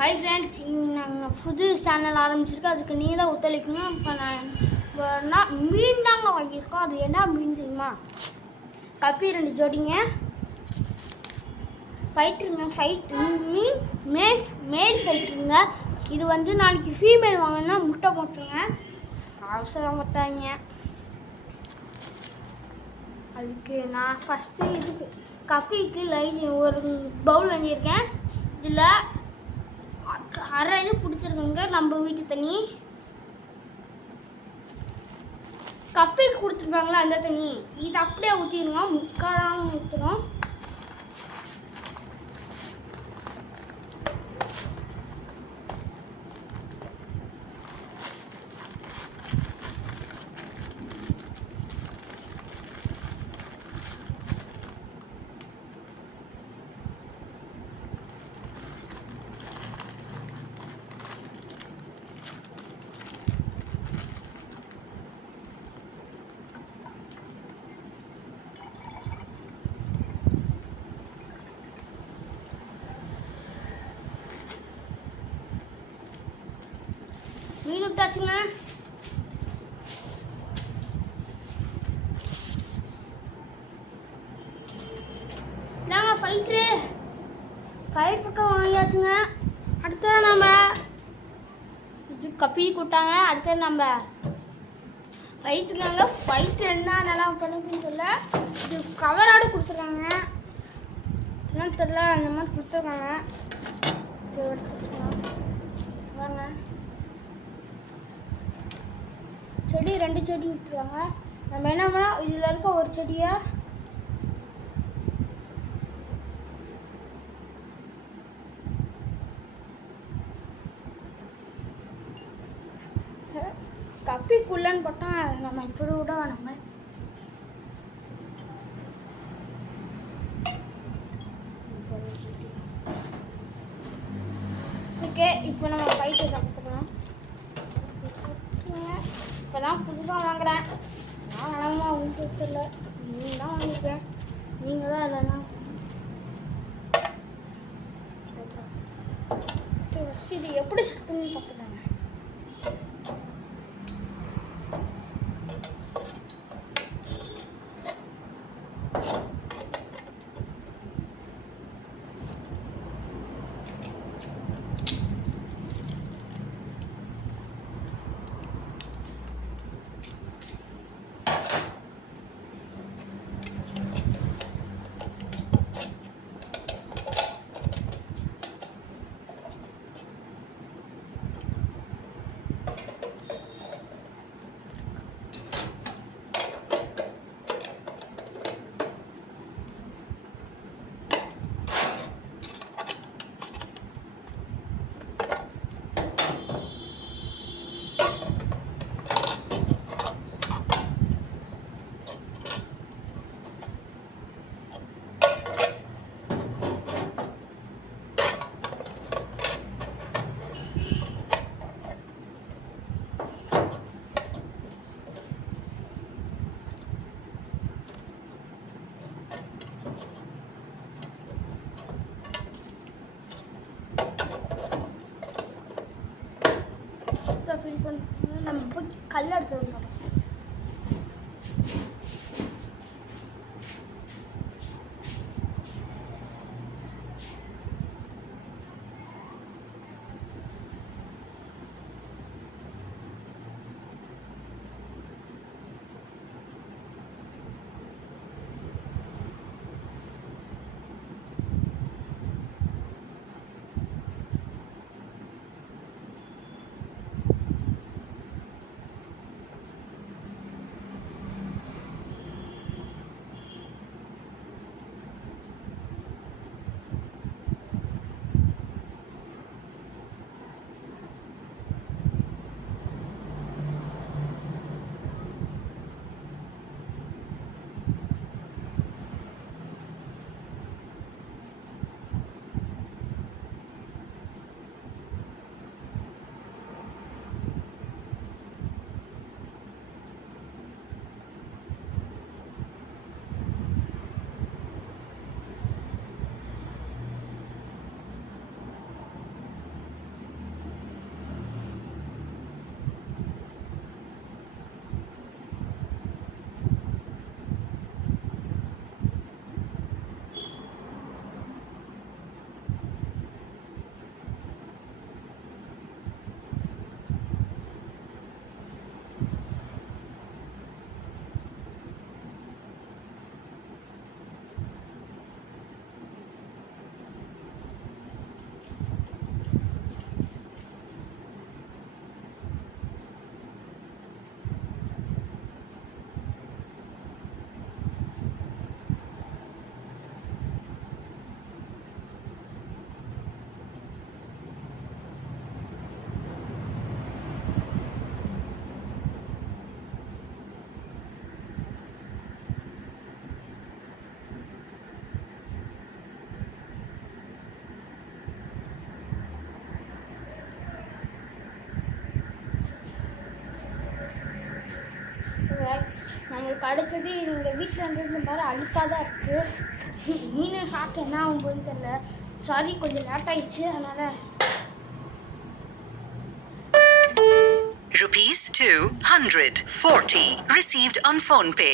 Hi friends, இன்னைக்கு நாங்கள் புது சேனல் ஆரம்பிச்சிருக்கோம். அதுக்கு நீங்கள் தான் ஒத்துழைக்கணும். இப்போ நான் மீன் தாங்க வாங்கியிருக்கோம். அது என்ன மீன் தெரியுமா? கப்பி 2 ஜோடிங்க. மீன் மேல் ஃபைட்டருங்க. இது வந்து நாளைக்கு ஃபீமேல் வாங்கினா முட்டை போட்டுருங்க. அவசரம் பார்த்தாங்க. அதுக்கு நான் ஃபஸ்ட்டு கப்பிக்கு லைன் ஒரு பவுல் வாங்கியிருக்கேன். இதில் அரை இது பிடிச்சிருக்குங்க. நம்ம வீட்டு தண்ணி கப்பிக்கு கொடுத்துருப்பாங்களா அந்த தண்ணி இது அப்படியே ஊற்றிடுங்க. முக்கால் ஊற்றணும். மீன் விட்டாச்சுங்க. நாங்க ஃபைட்டர் பக்கம் வாங்கியாச்சுங்க. அடுத்த நம்ம இது கப்பி கூட்டாங்க. அடுத்த நம்ம ஃபைட்டுக்காங்க. ஃபைட்டு என்ன நல்லா பண்ணுன்னு சொல்ல இது கவரோடு கொடுத்துருக்காங்க. என்னன்னு தெரியல, அந்த மாதிரி கொடுத்துருக்காங்க. வாங்க, செடி 2 செடி விட்டுருவாங்க. நம்ம என்ன பண்ணால் இதில் இருக்க ஒரு செடியை கப்பிக்குள்ளன்னு போட்டால் நம்ம இப்படி விட நம்ம ஓகே. இப்போ நம்ம ஃபைட்டை சாப்பிட்டுக்கலாம். இப்போ தான் புதுசாக வாங்குகிறேன். நான் வேணாமா உங்களுக்கு இல்லை, நீங்கள் தான் வாங்கிக்கிறேன். நீங்கள் தான் இல்லைன்னா இது எப்படி சுற்றுன்னு பார்த்துக்கோங்க. ஃபீல் பண்ணி நம்ம போய் கல் எடுத்து வந்துடுறோம். அடுத்தது எங்கள் வீட்டில் இருந்து இந்த மாதிரி அழுக்காக தான் இருக்குது. மீன் சாப்பிட்டு என்ன ஆகும் போகுதுன்னு தெரியல. சாரி, கொஞ்சம் லேட் ஆயிடுச்சு, அதனால். Rupees 240 received on PhonePe.